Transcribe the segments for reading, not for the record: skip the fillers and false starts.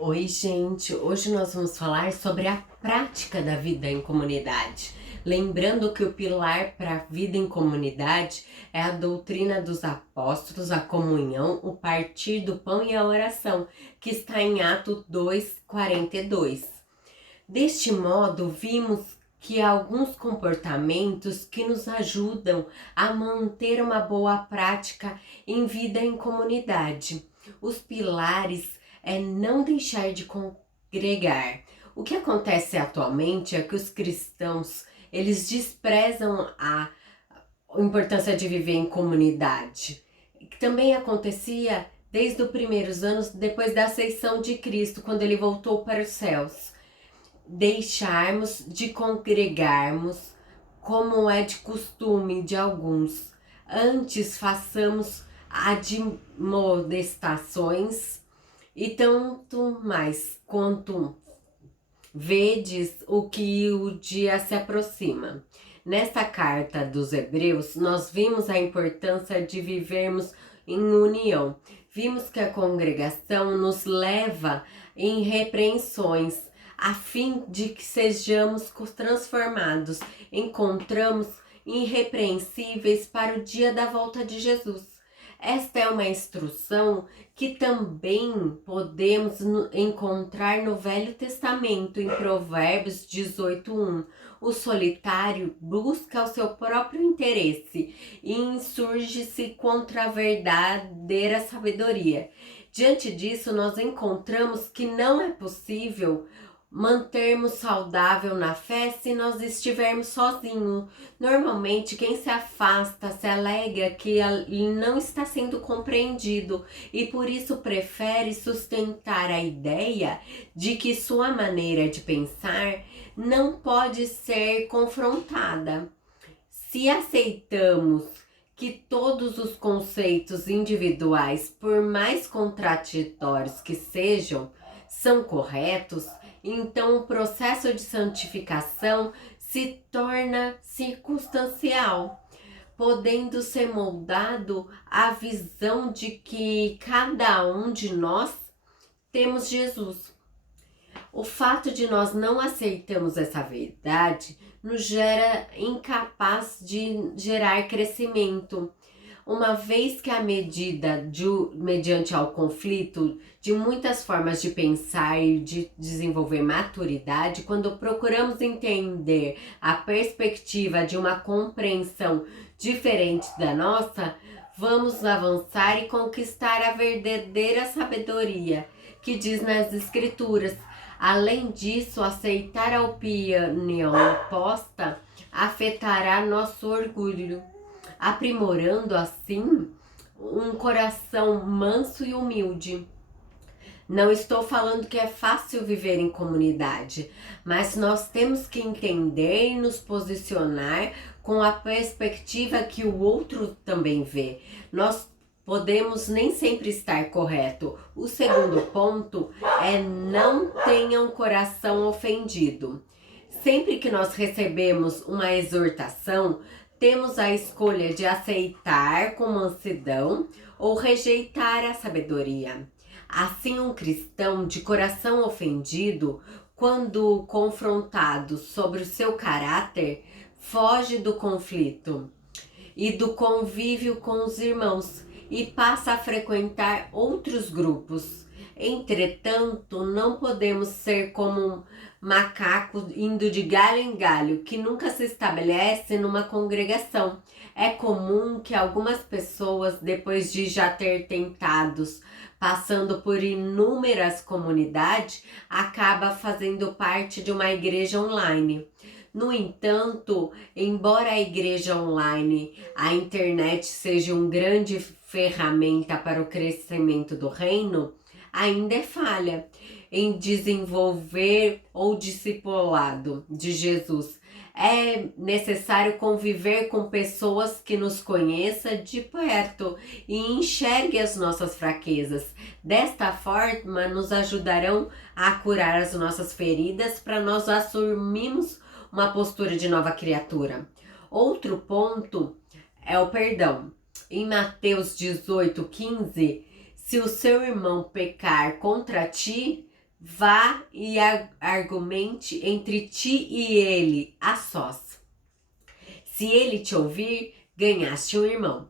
Oi, gente! Hoje nós vamos falar sobre a prática da vida em comunidade. Lembrando que o pilar para a vida em comunidade é a doutrina dos apóstolos, a comunhão, o partir do pão e a oração, que está em Atos 2:42. Deste modo, vimos que há alguns comportamentos que nos ajudam a manter uma boa prática em vida em comunidade. Os pilares é não deixar de congregar. O que acontece atualmente é que os cristãos, eles desprezam a importância de viver em comunidade. Que também acontecia desde os primeiros anos depois da ascensão de Cristo, quando ele voltou para os céus. Deixarmos de congregarmos, como é de costume de alguns. Antes façamos admoestações e tanto mais quanto vedes o que o dia se aproxima. Nesta carta dos Hebreus, nós vimos a importância de vivermos em união. Vimos que a congregação nos leva em repreensões, a fim de que sejamos transformados, encontramos irrepreensíveis para o dia da volta de Jesus. Esta é uma instrução que também podemos encontrar no Velho Testamento, em Provérbios 18:1. O solitário busca o seu próprio interesse e insurge-se contra a verdadeira sabedoria. Diante disso, nós encontramos que não é possível mantermos saudável na fé se nós estivermos sozinhos. Normalmente, quem se afasta se alegra que ele não está sendo compreendido e por isso prefere sustentar a ideia de que sua maneira de pensar não pode ser confrontada. Se aceitamos que todos os conceitos individuais, por mais contraditórios que sejam, são corretos, então o processo de santificação se torna circunstancial, podendo ser moldado à visão de que cada um de nós temos Jesus. O fato de nós não aceitarmos essa verdade nos gera incapaz de gerar crescimento, uma vez que a medida mediante ao conflito de muitas formas de pensar e de desenvolver maturidade, quando procuramos entender a perspectiva de uma compreensão diferente da nossa, vamos avançar e conquistar a verdadeira sabedoria que diz nas Escrituras. Além disso, aceitar a opinião oposta afetará nosso orgulho, aprimorando assim um coração manso e humilde. Não estou falando que é fácil viver em comunidade, mas nós temos que entender e nos posicionar com a perspectiva que o outro também vê. Nós podemos nem sempre estar correto. O segundo ponto é não tenha um coração ofendido. Sempre que nós recebemos uma exortação, temos a escolha de aceitar com mansidão ou rejeitar a sabedoria. Assim, um cristão de coração ofendido, quando confrontado sobre o seu caráter, foge do conflito e do convívio com os irmãos e passa a frequentar outros grupos. Entretanto, não podemos ser como um macaco indo de galho em galho, que nunca se estabelece numa congregação. É comum que algumas pessoas, depois de já ter tentados, passando por inúmeras comunidades, acaba fazendo parte de uma igreja online. No entanto, embora a igreja online, a internet seja uma grande ferramenta para o crescimento do reino, ainda é falha em desenvolver o discipulado de Jesus. É necessário conviver com pessoas que nos conheçam de perto e enxerguem as nossas fraquezas. Desta forma, nos ajudarão a curar as nossas feridas para nós assumirmos uma postura de nova criatura. Outro ponto é o perdão. Em Mateus 18:15, se o seu irmão pecar contra ti, vá e argumente entre ti e ele a sós. Se ele te ouvir, ganhaste um irmão.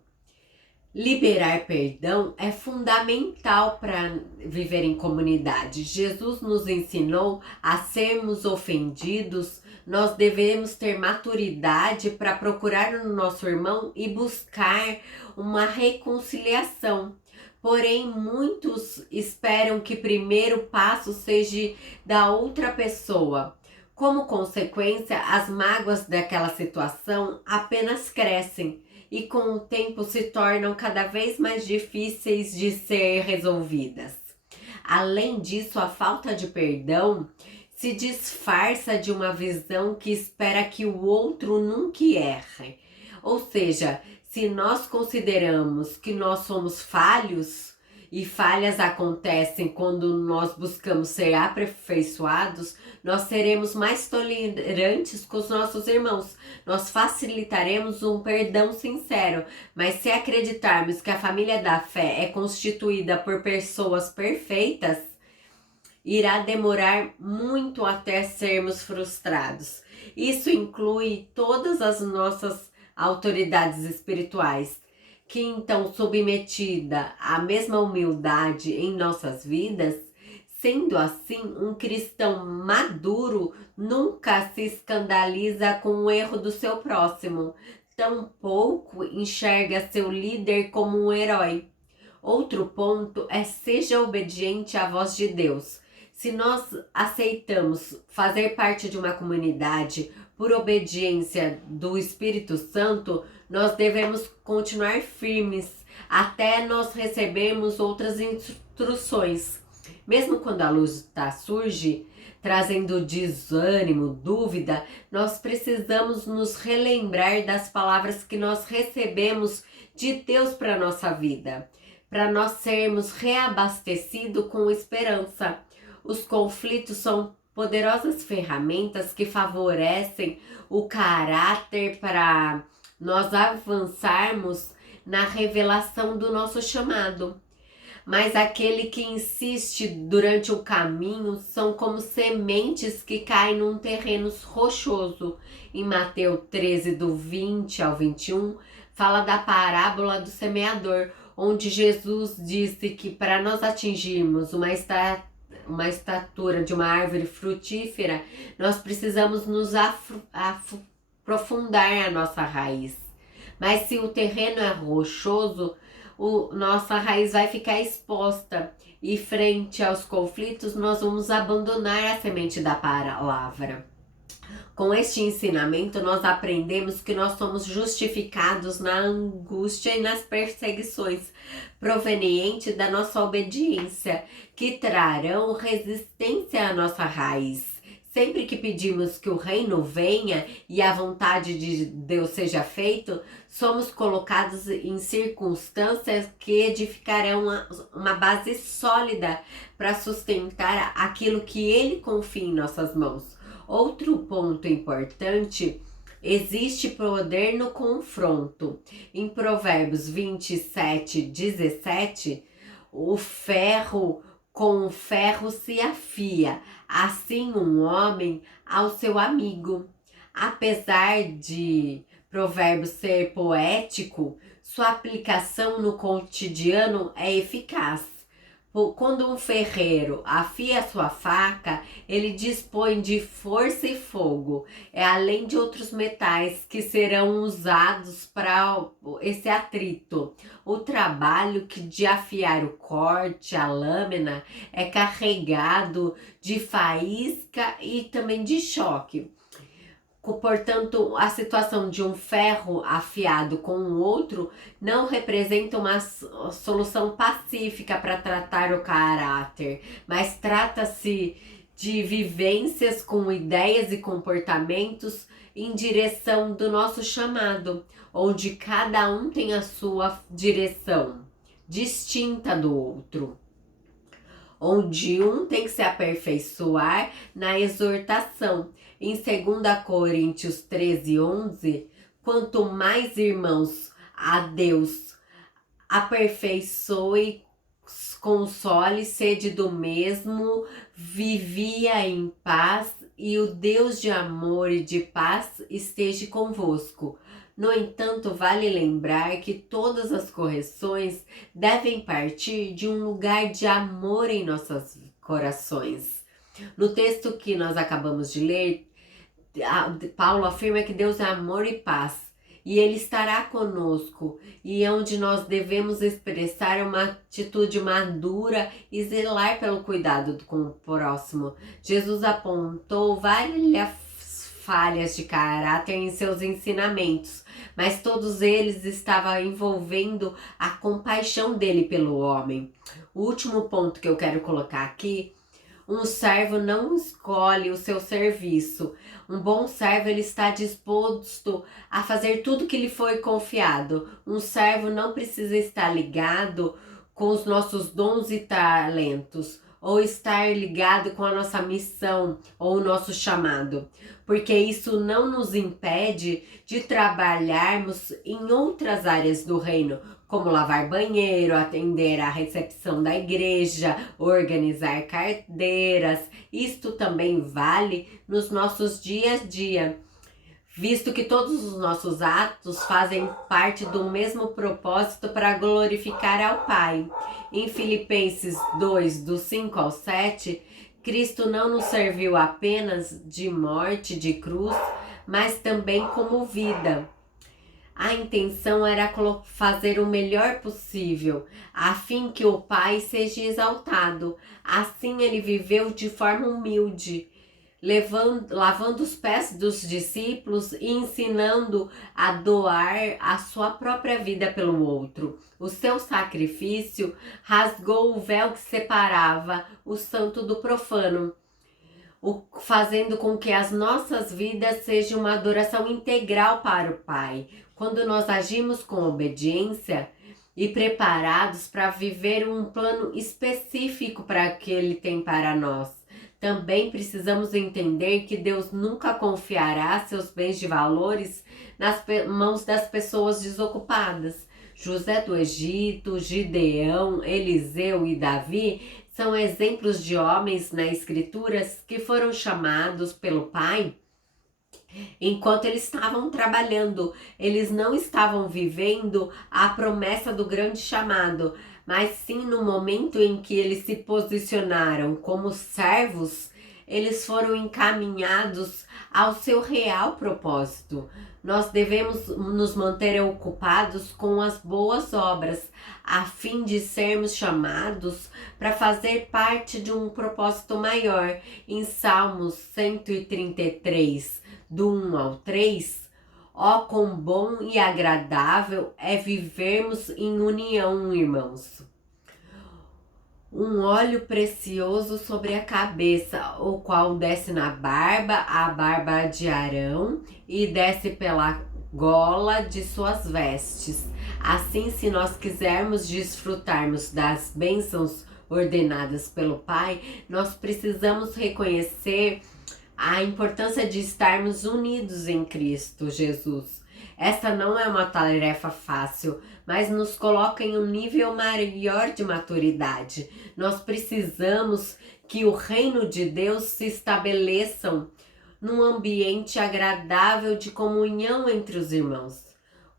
Liberar perdão é fundamental para viver em comunidade. Jesus nos ensinou a sermos ofendidos, nós devemos ter maturidade para procurar o nosso irmão e buscar uma reconciliação. Porém, muitos esperam que o primeiro passo seja da outra pessoa. Como consequência, as mágoas daquela situação apenas crescem e com o tempo se tornam cada vez mais difíceis de ser resolvidas. Além disso, a falta de perdão se disfarça de uma visão que espera que o outro nunca erre. Ou seja, se nós consideramos que nós somos falhos e falhas acontecem quando nós buscamos ser aperfeiçoados, nós seremos mais tolerantes com os nossos irmãos. Nós facilitaremos um perdão sincero. Mas se acreditarmos que a família da fé é constituída por pessoas perfeitas, irá demorar muito até sermos frustrados. Isso inclui todas as nossas autoridades espirituais, que então, submetida à mesma humildade em nossas vidas, sendo assim, um cristão maduro nunca se escandaliza com o erro do seu próximo, tampouco enxerga seu líder como um herói. Outro ponto é: seja obediente à voz de Deus. Se nós aceitamos fazer parte de uma comunidade por obediência do Espírito Santo, nós devemos continuar firmes até nós recebermos outras instruções. Mesmo quando a luta surge, trazendo desânimo, dúvida, nós precisamos nos relembrar das palavras que nós recebemos de Deus para a nossa vida, para nós sermos reabastecidos com esperança. Os conflitos são poderosas ferramentas que favorecem o caráter para nós avançarmos na revelação do nosso chamado. Mas aquele que insiste durante o caminho são como sementes que caem num terreno rochoso. Em Mateus 13, do 20 ao 21, fala da parábola do semeador, onde Jesus disse que para nós atingirmos uma estatura de uma árvore frutífera, nós precisamos nos aprofundar a nossa raiz. Mas se o terreno é rochoso, nossa raiz vai ficar exposta e frente aos conflitos nós vamos abandonar a semente da palavra. Com este ensinamento nós aprendemos que nós somos justificados na angústia e nas perseguições provenientes da nossa obediência, que trarão resistência à nossa raiz. Sempre que pedimos que o reino venha e a vontade de Deus seja feita, somos colocados em circunstâncias que edificarão uma base sólida para sustentar aquilo que Ele confia em nossas mãos. Outro ponto importante: existe poder no confronto. Em Provérbios 27, 17, o ferro com o ferro se afia, assim um homem ao seu amigo. Apesar de Provérbios ser poético, sua aplicação no cotidiano é eficaz. Quando um ferreiro afia sua faca, ele dispõe de força e fogo, além de outros metais que serão usados para esse atrito. O trabalho de afiar o corte, a lâmina, é carregado de faísca e também de choque. Portanto, a situação de um ferro afiado com o outro não representa uma solução pacífica para tratar o caráter, mas trata-se de vivências com ideias e comportamentos em direção do nosso chamado, onde cada um tem a sua direção distinta do outro, onde um tem que se aperfeiçoar na exortação. Em 2 Coríntios 13, 11, quanto mais irmãos a Deus aperfeiçoe console, sede do mesmo, vivia em paz, e o Deus de amor e de paz esteja convosco. No entanto, vale lembrar que todas as correções devem partir de um lugar de amor em nossos corações. No texto que nós acabamos de ler, Paulo afirma que Deus é amor e paz, e Ele estará conosco, e é onde nós devemos expressar uma atitude madura e zelar pelo cuidado com o próximo. Jesus apontou várias falhas de caráter em seus ensinamentos, mas todos eles estavam envolvendo a compaixão dele pelo homem. O último ponto que eu quero colocar aqui: um servo não escolhe o seu serviço. Um bom servo, ele está disposto a fazer tudo que lhe foi confiado. Um servo não precisa estar ligado com os nossos dons e talentos, ou estar ligado com a nossa missão ou o nosso chamado, porque isso não nos impede de trabalharmos em outras áreas do reino, como lavar banheiro, atender à recepção da igreja, organizar cadeiras. Isto também vale nos nossos dia a dia, visto que todos os nossos atos fazem parte do mesmo propósito para glorificar ao Pai. Em Filipenses 2, do 5 ao 7, Cristo não nos serviu apenas de morte de cruz, mas também como vida. A intenção era fazer o melhor possível, a fim que o Pai seja exaltado. Assim ele viveu de forma humilde, lavando os pés dos discípulos e ensinando a doar a sua própria vida pelo outro. O seu sacrifício rasgou o véu que separava o santo do profano, fazendo com que as nossas vidas sejam uma adoração integral para o Pai. Quando nós agimos com obediência e preparados para viver um plano específico para que Ele tem para nós, também precisamos entender que Deus nunca confiará seus bens de valores nas mãos das pessoas desocupadas. José do Egito, Gideão, Eliseu e Davi são exemplos de homens nas Escrituras que foram chamados pelo Pai enquanto eles estavam trabalhando. Eles não estavam vivendo a promessa do grande chamado, mas sim no momento em que eles se posicionaram como servos, eles foram encaminhados ao seu real propósito. Nós devemos nos manter ocupados com as boas obras, a fim de sermos chamados para fazer parte de um propósito maior. Em Salmos 133, do 1 ao 3, ó, quão bom e agradável é vivermos em união, irmãos. Um óleo precioso sobre a cabeça, o qual desce na barba, a barba de Arão, e desce pela gola de suas vestes. Assim, se nós quisermos desfrutarmos das bênçãos ordenadas pelo Pai, nós precisamos reconhecer a importância de estarmos unidos em Cristo Jesus. Essa não é uma tarefa fácil, mas nos coloca em um nível maior de maturidade. Nós precisamos que o reino de Deus se estabeleça num ambiente agradável de comunhão entre os irmãos.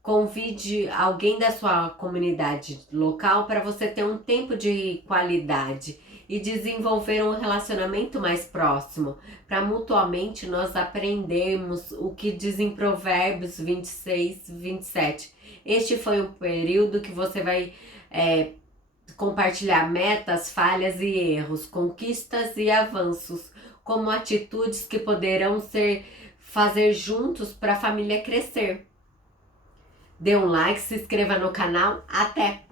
Convide alguém da sua comunidade local para você ter um tempo de qualidade e desenvolver um relacionamento mais próximo, para mutuamente nós aprendermos o que diz em Provérbios 26, 27. Este foi o período que você vai compartilhar metas, falhas e erros, conquistas e avanços, como atitudes que poderão fazer juntos para a família crescer. Dê um like, se inscreva no canal. Até!